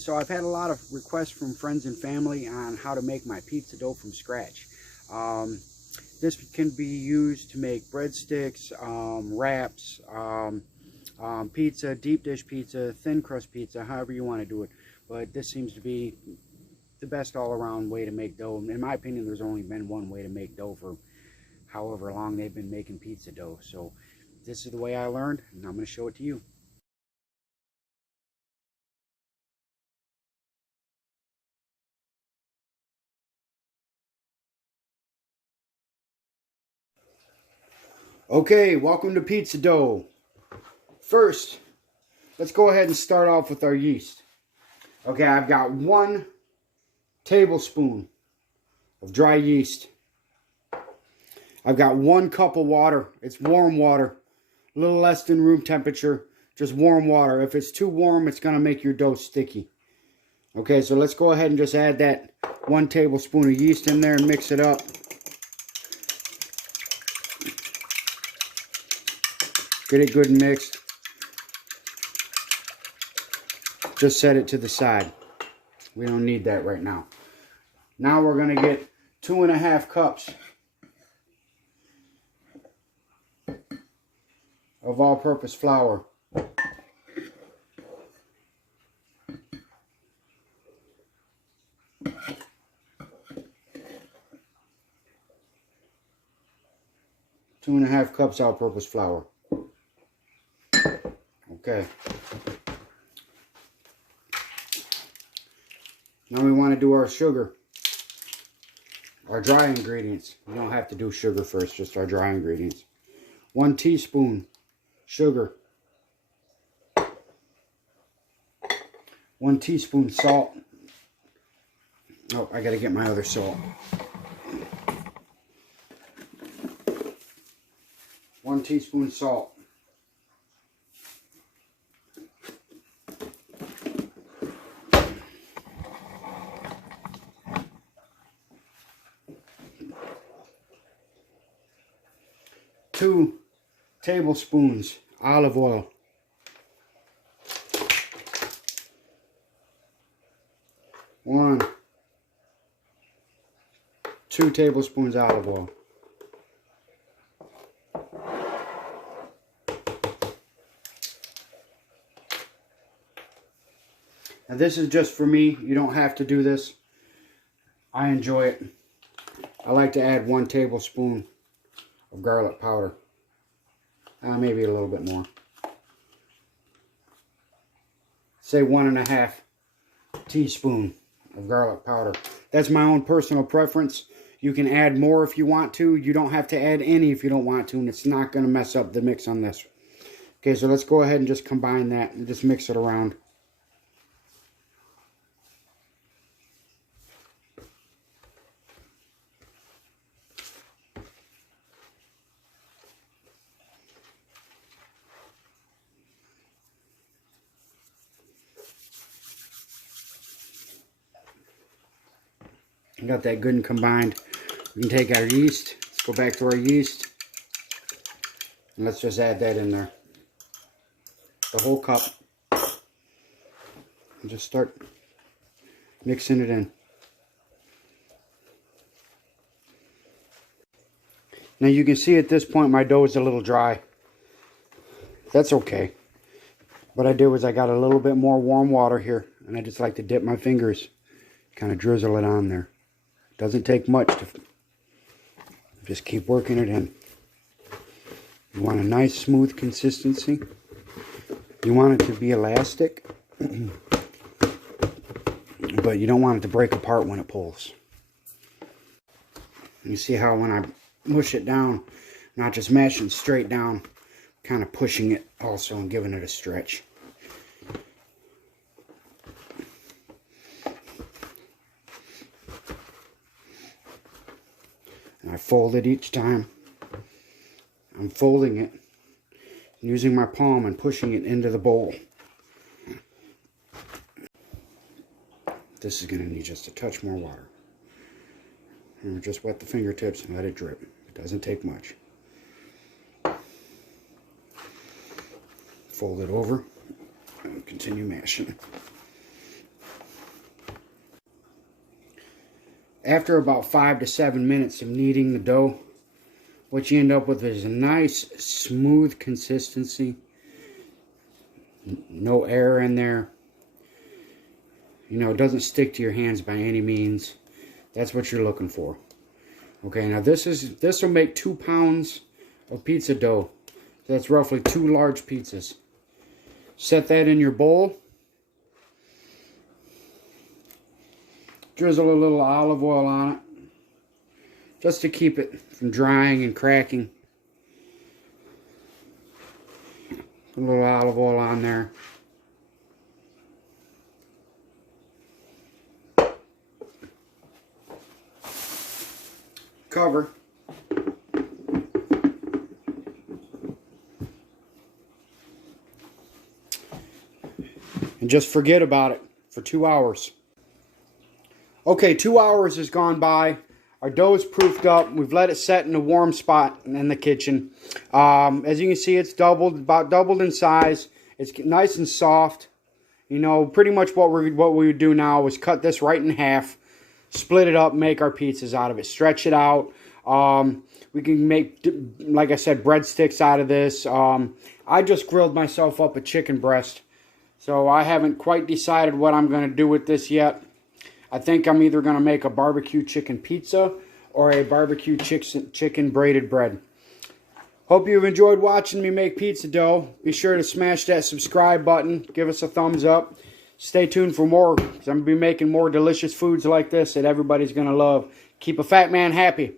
So I've had a lot of requests from friends and family on how to make my pizza dough from scratch. This can be used to make breadsticks, wraps, pizza, deep dish pizza, thin crust pizza, however you want to do it. But this seems to be the best all-around way to make dough. In my opinion, there's only been one way to make dough for however long they've been making pizza dough. So this is the way I learned, and I'm going to show it to you. Okay, welcome to pizza dough. First, let's go ahead and start off with our yeast. Okay, I've got 1 tablespoon of dry yeast. I've got 1 cup of water. It's warm water, a little less than room temperature, just warm water. If it's too warm, it's going to make your dough sticky. Okay, so let's go ahead and just add that 1 tablespoon of yeast in there and mix it up. Get it good and mixed. Just set it to the side. We don't need that right now. Now we're going to get 2.5 cups of all-purpose flour. Two and a half cups all-purpose flour. Okay. Now we want to do our sugar. Our dry ingredients. We don't have to do sugar first, just our dry ingredients. 1 teaspoon sugar. 1 teaspoon salt. Oh, I gotta get my other salt. 1 teaspoon salt. 2 tablespoons olive oil. 2 tablespoons olive oil. Now this is just for me. You don't have to do this. I enjoy it. I like to add 1 tablespoon of garlic powder. Maybe a little bit more. Say 1.5 teaspoon of garlic powder. That's my own personal preference. You can add more if you want to. You don't have to add any if you don't want to, and it's not going to mess up the mix on this. Okay, so let's go ahead and just combine that and just mix it around. Got that good and combined. We can take our yeast. Let's go back to our yeast. And let's just add that in there. The whole cup. And just start mixing it in. Now you can see at this point my dough is a little dry. That's okay. What I did was I got a little bit more warm water here. And I just like to dip my fingers. Kind of drizzle it on there. Doesn't take much to just keep working it in. You want a nice smooth consistency. You want it to be elastic, but you don't want it to break apart when it pulls. You see how when I mush it down, not just mashing straight down, kind of pushing it also and giving it a stretch. And I fold it each time. I'm folding it, using my palm and pushing it into the bowl. This is going to need just a touch more water. And just wet the fingertips and let it drip. It doesn't take much. Fold it over and continue mashing. after about 5 to 7 minutes of kneading the dough, what you end up with is a nice, smooth consistency. No air in there. You know, it doesn't stick to your hands by any means. That's what you're looking for. Okay, now this will make 2 pounds of pizza dough. So that's roughly 2 large pizzas. Set that in your bowl. Drizzle a little olive oil on it, just to keep it from drying and cracking. A little olive oil on there. Cover. And just forget about it for 2 hours. Okay, 2 hours has gone by. Our dough is proofed up. We've let it set in a warm spot in the kitchen. As you can see, it's about doubled in size. It's nice and soft. You know, pretty much what we would do now is cut this right in half, split it up, make our pizzas out of it, stretch it out. We can make, like I said, breadsticks out of this. I just grilled myself up a chicken breast, so I haven't quite decided what I'm going to do with this yet. I think I'm either going to make a barbecue chicken pizza or a barbecue chicken braided bread. Hope you've enjoyed watching me make pizza dough. Be sure to smash that subscribe button. Give us a thumbs up. Stay tuned for more, because I'm going to be making more delicious foods like this that everybody's going to love. Keep a fat man happy.